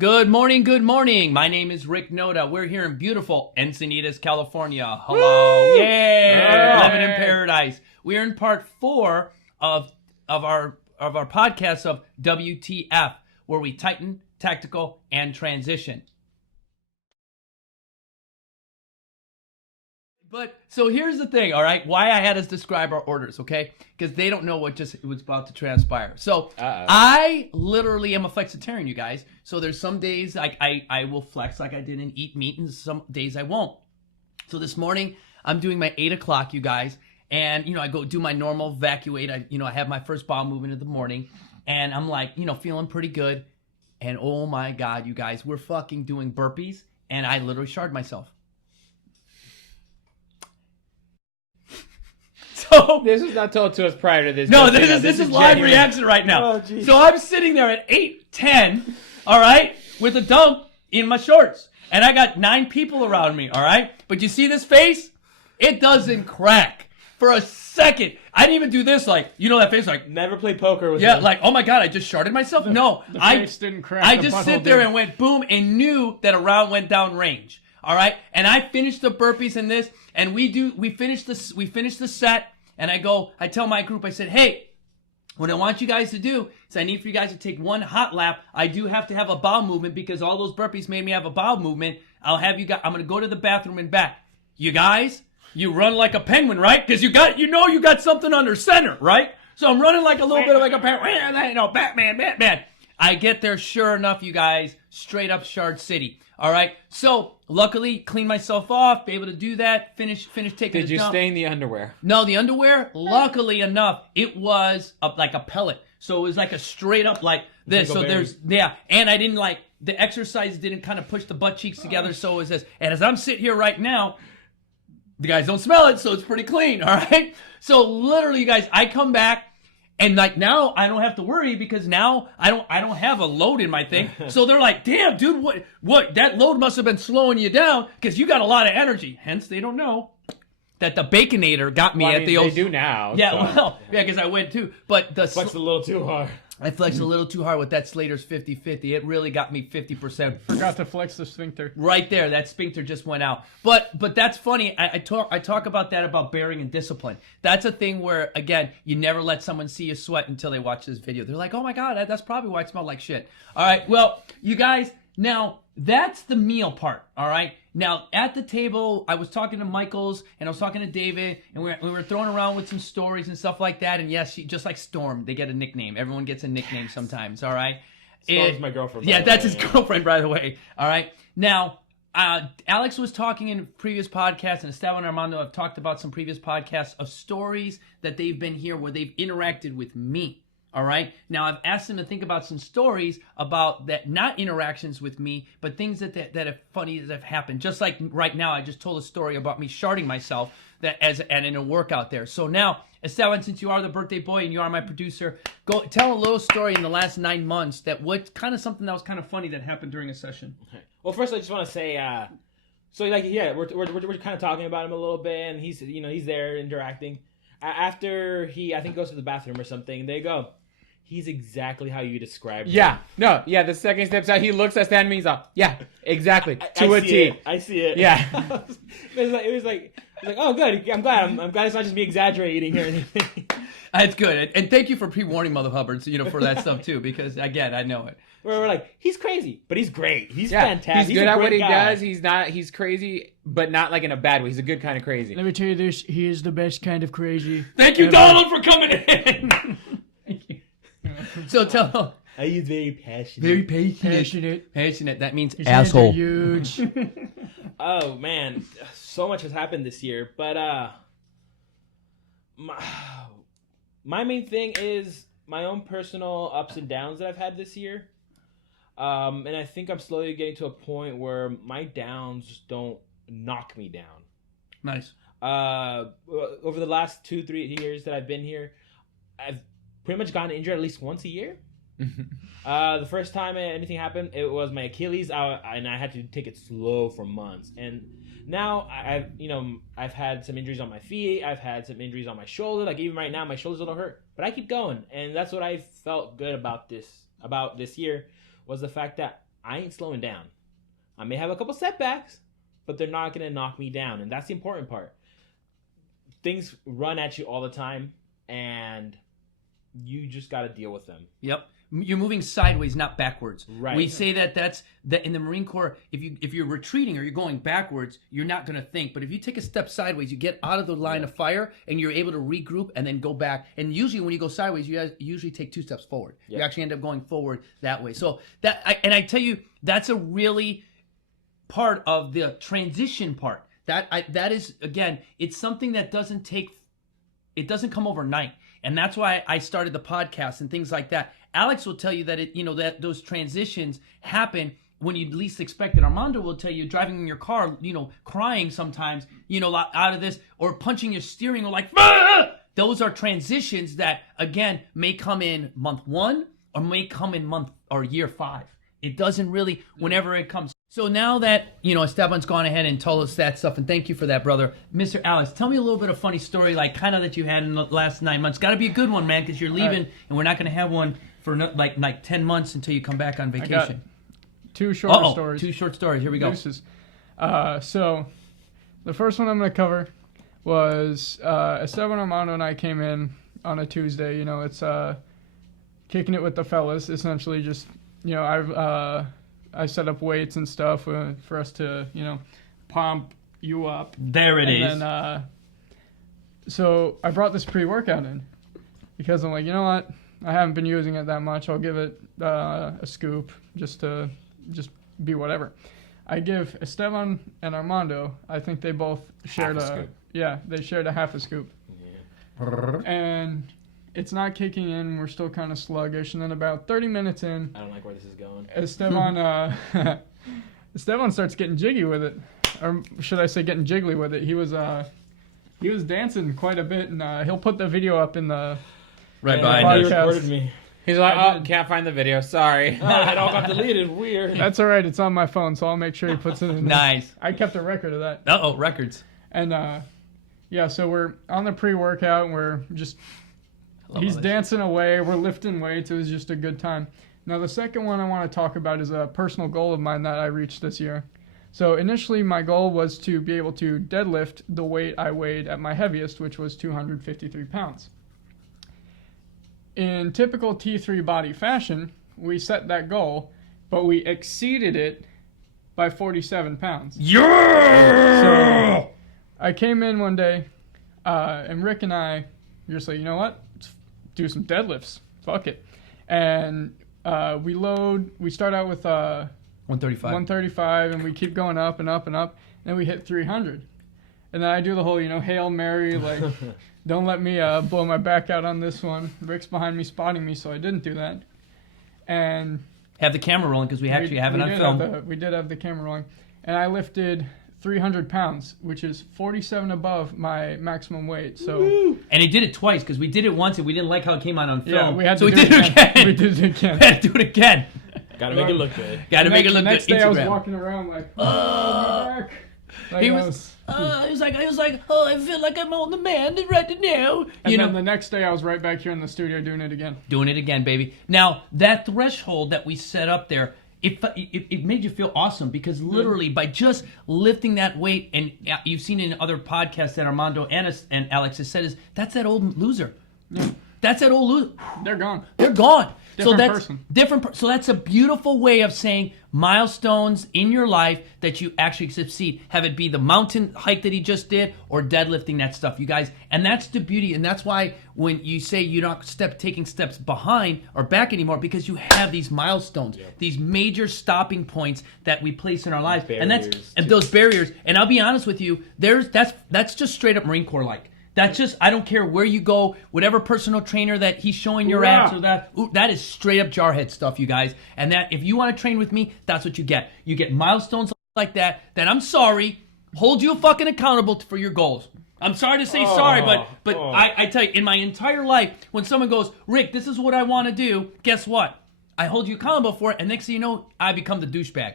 Good morning, good morning. My name is Rick Noda. We're here in beautiful Encinitas, California. Hello. Woo! Yay! Living in paradise. We're in part 4 of our podcast of WTF, where we tighten, tactical, and transition. But so here's the thing, all right? Why I had us describe our orders, okay? Because they don't know what was about to transpire. So I literally am a flexitarian, you guys. So there's some days like I will flex like I did and eat meat, and some days I won't. So this morning I'm doing my 8 o'clock, you guys, and I go do my normal evacuate. I have my first bowel movement in the morning, and I'm like feeling pretty good, and oh my god, you guys, we're fucking doing burpees, and I literally sharded myself. So this was not told to us prior to this. No, this is live reaction right now. Oh, so I'm sitting there at 8:10, all right, with a dump in my shorts. And I got 9 people around me, all right? But you see this face? It doesn't crack. For a second. I didn't even do this like, that face like... Never played poker with Yeah, him. like, oh my God, I just sharded myself? No. The face didn't crack. I just sit there and went boom and knew that a round went down range. All right? And I finished the burpees in this, and we finished the set, and I tell my group, I said, hey, what I want you guys to do is I need for you guys to take one hot lap. I do have to have a bowel movement because all those burpees made me have a bowel movement. I'm going to go to the bathroom and back. You guys, you run like a penguin, right? Because you got something under center, right? So I'm running like a little bit of like a Batman. I get there, sure enough, you guys, straight up Shard City. All right. So luckily, clean myself off, be able to do that. Finish taking. Did you stay in the underwear? No, the underwear. Luckily enough, it was like a pellet, so it was like a straight up like this. So and I didn't the exercise didn't kind of push the butt cheeks together. So it was this. And as I'm sitting here right now, the guys don't smell it, so it's pretty clean. All right. So literally, you guys, I come back. And now I don't have to worry because now I don't have a load in my thing. So they're like, damn, dude, what that load must have been slowing you down because you got a lot of energy. Hence, they don't know that the Baconator got me at the old. They do now. Yeah, so. Because I went too. But flexed a little too hard. I flexed a little too hard with that Slater's 50-50. It really got me 50%. Forgot to flex the sphincter. Right there, that sphincter just went out. But that's funny. I talk about that about bearing and discipline. That's a thing where, again, you never let someone see you sweat until they watch this video. They're like, oh my God, that's probably why it smelled like shit. All right, well, you guys, now that's the meal part, all right? Now, at the table, I was talking to Michaels, and I was talking to David, and we were throwing around with some stories and stuff like that. And yes, just like Storm, they get a nickname. Everyone gets a nickname sometimes, all right? Storm's my girlfriend. Yeah, that's his girlfriend, by the way, all right? Now, Alex was talking in previous podcasts, and Esteban and Armando have talked about some previous podcasts of stories that they've been here where they've interacted with me. All right. Now I've asked them to think about some stories about that, not interactions with me, but things that have funny that have happened. Just like right now, I just told a story about me sharding myself and in a workout there. So now, Esteban, since you are the birthday boy and you are my producer, go tell a little story in the last 9 months something that was kind of funny that happened during a session. Okay. Well, first I just want to say, we're kind of talking about him a little bit, and he's there interacting. After he, I think, goes to the bathroom or something, they go. He's exactly how you described him. The second steps out, he looks at Stan and he's like, yeah, exactly, to a T. I see it. Yeah. it was like, oh, good. I'm glad it's not just me exaggerating or anything. That's good. And thank you for pre-warning Mother Hubbards, for that stuff too, because again, I know it. We're like, he's crazy, but he's great. He's fantastic. He's good at what he does. He's crazy, but not like in a bad way. He's a good kind of crazy. Let me tell you this, he is the best kind of crazy. Thank you, Donald, for coming in. Thank you. So tell he's very passionate. Very passionate. That means His asshole. Hands are huge. Oh man, so much has happened this year. But my main thing is my own personal ups and downs that I've had this year. And I think I'm slowly getting to a point where my downs don't knock me down. Nice. Over the last 2-3 years that I've been here, I've pretty much gotten injured at least once a year. The first time anything happened, it was my Achilles, and I had to take it slow for months. And now I've had some injuries on my feet. I've had some injuries on my shoulder. Like even right now, my shoulders a little hurt, but I keep going, and that's what I felt good about this year was the fact that I ain't slowing down. I may have a couple setbacks, but they're not going to knock me down. And that's the important part. Things run at you all the time, and you just got to deal with them. Yep. You're moving sideways, not backwards. Right. We say that in the Marine Corps, if you're retreating or you're going backwards, you're not going to think. But if you take a step sideways, you get out of the line of fire and you're able to regroup and then go back. And usually when you go sideways, you usually take 2 steps forward. You actually end up going forward that way. So I tell you, that's a really part of the transition part. That is, again, it's something that doesn't come overnight. And that's why I started the podcast and things like that. Alex will tell you that that those transitions happen when you least expect it. Armando will tell you driving in your car, crying sometimes, out of this, or punching your steering wheel like, ah! Those are transitions that, again, may come in month 1 or may come in month or year 5. It doesn't really, whenever it comes. So now that, Esteban's gone ahead and told us that stuff, and thank you for that, brother. Mr. Alex, tell me a little bit of funny story, like kind of that you had in the last 9 months. Got to be a good one, man, because you're leaving, and we're not going to have one for like 10 months until you come back on vacation. 2 short stories. 2 short stories. Here we go. Deuces. So the first one I'm going to cover was Esteban, Armando, and I came in on a Tuesday. It's kicking it with the fellas, essentially just, I set up weights and stuff for us to, pump you up. There it is. And then, so I brought this pre-workout in because I'm like, you know what? I haven't been using it that much. I'll give it a scoop just to be whatever. I give Esteban and Armando, I think they both shared Half a scoop. Yeah, they shared a half a scoop. Yeah. And it's not kicking in. We're still kind of sluggish. And then about 30 minutes in, I don't like where this is going. Esteban starts getting jiggy with it. Or should I say getting jiggly with it. He was dancing quite a bit, and he'll put the video up in the Right Yeah, behind he us. podcast. recorded me. He's like, I oh, did. can't find the video. Sorry. Oh, it all got deleted. Weird. That's all right. It's on my phone, so I'll make sure he puts it in. Nice. I kept a record of that. Uh-oh, records. And so we're on the pre-workout, and we're just he's dancing away. We're lifting weights. It was just a good time. Now the second one I want to talk about is a personal goal of mine that I reached this year. So initially my goal was to be able to deadlift the weight I weighed at my heaviest, which was 253 pounds. In typical T3 body fashion, we set that goal, but we exceeded it by 47 pounds. Yeah! So I came in one day, and Rick and I were just like, you know what? Let's do some deadlifts. Fuck it. And we start out with 135. 135, and we keep going up and up and up. And then we hit 300. And then I do the whole, Hail Mary, like, don't let me blow my back out on this one. Rick's behind me spotting me, so I didn't do that. And Have the camera rolling because we actually have it on film. we did have the camera rolling. And I lifted 300 pounds, which is 47 above my maximum weight. So And he did it twice because we did it once and we didn't like how it came out on film. yeah, we had so to we do did it again. We did it again. We had to do it again. Gotta make it look good. Got to make it The look next good. day I was Instagram. walking around like, oh, my back. Like, He I was like, oh, I feel like I'm on the man right now. and then the next day I was right back here in the studio doing it again. Doing it again, baby. Now, that threshold that we set up there, it made you feel awesome because literally by just lifting that weight, and you've seen in other podcasts that Armando and Alex has said, is that's that old loser. Yeah. That's that old loser. They're gone. They're gone. So Different that's person. So that's a beautiful way of saying milestones in your life that you actually succeed. Have it be the mountain hike that he just did or deadlifting that stuff, you guys. And that's the beauty. And that's why when you say you're not taking steps behind or back anymore, because you have these milestones, these major stopping points that we place in our lives, and those barriers. And I'll be honest with you, that's just straight up Marine Corps like. That's just, I don't care where you go, whatever personal trainer that he's showing your abs or that is straight up jarhead stuff, you guys. And that, if you want to train with me, that's what you get. You get milestones like that I'm sorry, hold you fucking accountable for your goals. I'm sorry to say sorry, but I tell you, in my entire life, when someone goes, Rick, this is what I want to do, guess what? I hold you accountable for it, and next thing you know, I become the douchebag.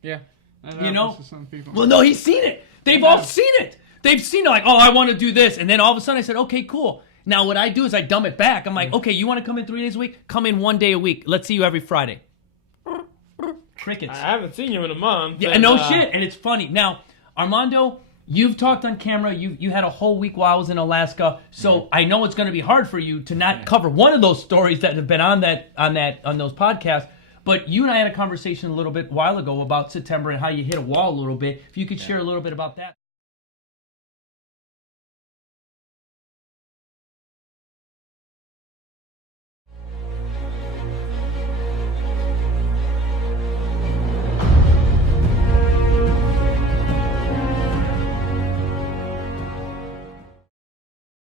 Yeah. You know? To some people. Well, no, he's seen it. They've all seen it. They've seen it like, oh, I want to do this. And then all of a sudden I said, okay, cool. Now what I do is I dumb it back. I'm like, okay, you want to come in 3 days a week? Come in 1 day a week. Let's see you every Friday. Crickets. I haven't seen you in a month. Yeah, and, no shit, and it's funny. Now, Armando, you've talked on camera. You had a whole week while I was in Alaska, so I know it's going to be hard for you to not cover one of those stories that have been on those podcasts. But you and I had a conversation a little bit while ago about September and how you hit a wall a little bit. If you could share a little bit about that.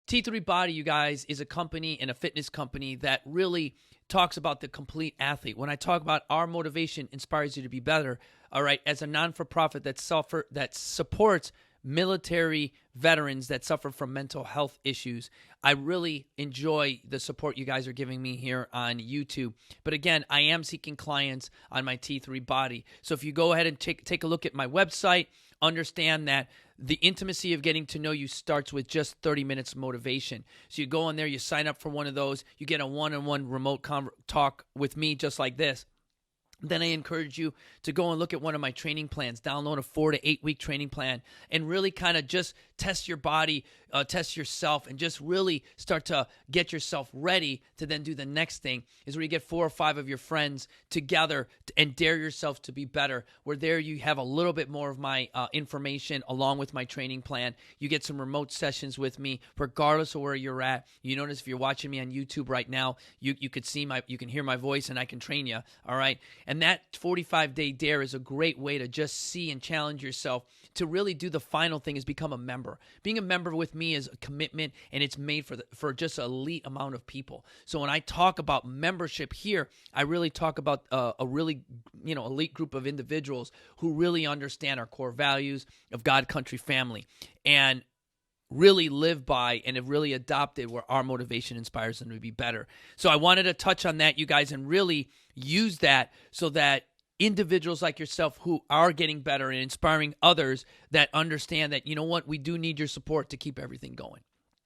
T3 Body, you guys, is a company and a fitness company that really talks about the complete athlete. When I talk about our motivation inspires you to be better, all right, as a non-for-profit that supports military veterans that suffer from mental health issues, I really enjoy the support you guys are giving me here on YouTube. But again, I am seeking clients on my T3 Body. So if you go ahead and take a look at my website, understand that the intimacy of getting to know you starts with just 30 minutes of motivation. So you go on there, you sign up for one of those, you get a one-on-one remote talk with me just like this. Then I encourage you to go and look at one of my training plans, download a 4 to 8 week training plan, and really kind of just test your body, test yourself, and just really start to get yourself ready to then do the next thing, is where you get 4 or 5 of your friends together and dare yourself to be better, where there you have a little bit more of my information along with my training plan. You get some remote sessions with me regardless of where you're at. You notice if you're watching me on YouTube right now, you can hear my voice and I can train you, all right? And that 45-day dare is a great way to just see and challenge yourself to really do the final thing, is become a member. Being a member with me is a commitment, and it's made for just an elite amount of people. So when I talk about membership here, I really talk about a really elite group of individuals who really understand our core values of God, country, family, and really live by and have really adopted where our motivation inspires them to be better. So I wanted to touch on that, you guys, and really use that so that individuals like yourself who are getting better and inspiring others that understand that, you know what, we do need your support to keep everything going.